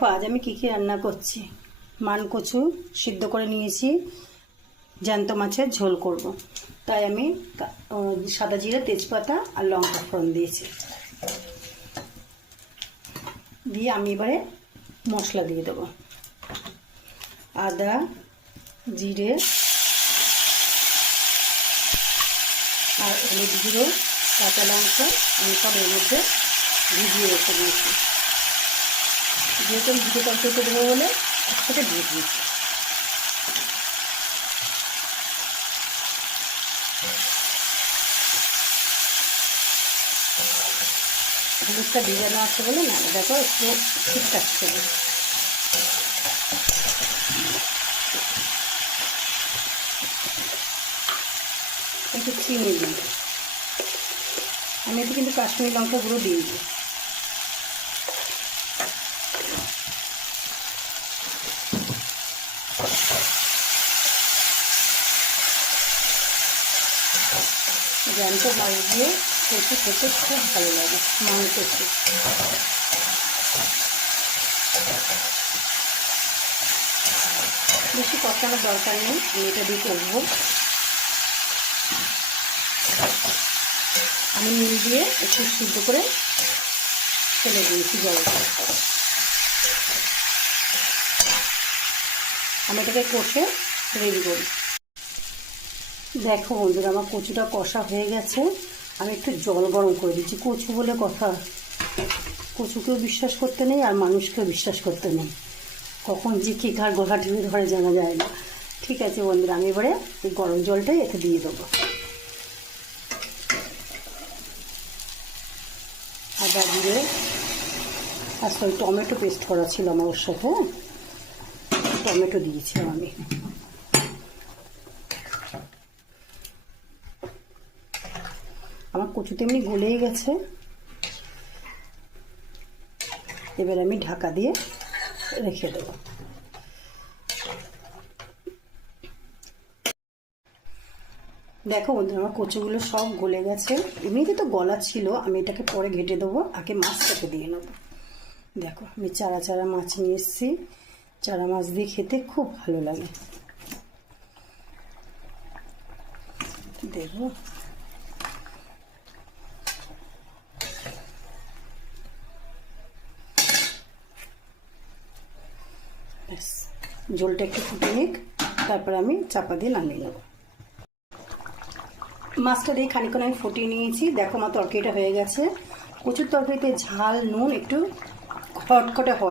দেখো আজ আমি কি রান্না করছি। মান কচু সিদ্ধ করে নিয়েছি, জ্যান্ত মাছের ঝোল করব। তাই আমি সাদা জিরা, তেজপাতা আর লঙ্কা ফোড়ন দিয়েছি। দিয়ে আমি এবারে মশলা দিয়ে দেবো। আদা, জিরে আর হলুদ গুঁড়ো, কাঁচা লঙ্কা আমি সব এর মধ্যে ভিজিয়ে রেখে দিয়েছি। যেহেতু আমি ভিজে তরকারিতে দেবো বলে একসাথে দিয়ে দিয়েছি। হলুদটা ভিজানো আছে বলে না, দেখো একটু ঠিকঠাক ছিল। একটু চিনি দিই, আমি এতে কিন্তু কাশ্মীরি লঙ্কা গুঁড়ো দিয়ে দিই। জ্যান্ত মাছ দিয়ে কচু খেতে খুব ভালো লাগে, মান কচু। বেশি কষানোর দরকার নেই, আমি এটা দিয়ে করবো। আমি নুন দিয়ে একটু সিদ্ধ করে ফেলে দিয়েছি জলটা। আমি এটাকে কষে রেডি করি। দেখো বন্ধুরা, আমার কচুটা কষা হয়ে গেছে। আমি একটু জল গরম করে দিচ্ছি। কচু বলে কথা, কচুকেও বিশ্বাস করতে নেই আর মানুষকেও বিশ্বাস করতে নেই, কখন যে কি কার গলা টিপে ধরে জানা যায় না। ঠিক আছে বন্ধুরা, আমি এবারে এই গরম জলটাই এতে দিয়ে দেবো। আদা, জিরে আর সরি টমেটো পেস্ট করা ছিল আমার ওর সাথে, টমেটো দিয়েছিলাম আমি। আমার কচুতে এমনি গলেই গেছে। এবার আমি ঢাকা দিয়ে রেখে দেব। দেখো বন্ধুরা, আমার কচুগুলো সব গলে গেছে। এমনিতে তো গলা ছিল, আমি এটাকে পরে ঘেটে দেবো। আগে মাছটাকে দিয়ে নেবো। দেখো আমি চারা চারা মাছ নিয়ে এসেছি। চারা মাছ দিয়ে খেতে খুব ভালো লাগে। দেখো ব্যাস, ঝোলটা একটু ফুটে নিক, তারপরে আমি চাপা দিয়ে নামিয়ে নেব। মাছটা দিয়ে খানিকক্ষণ আমি ফুটিয়ে নিয়েছি। দেখো আমার তরকারিটা হয়ে গেছে। কচুর তরকারিতে ঝাল, নুন একটু খটখটে হয়।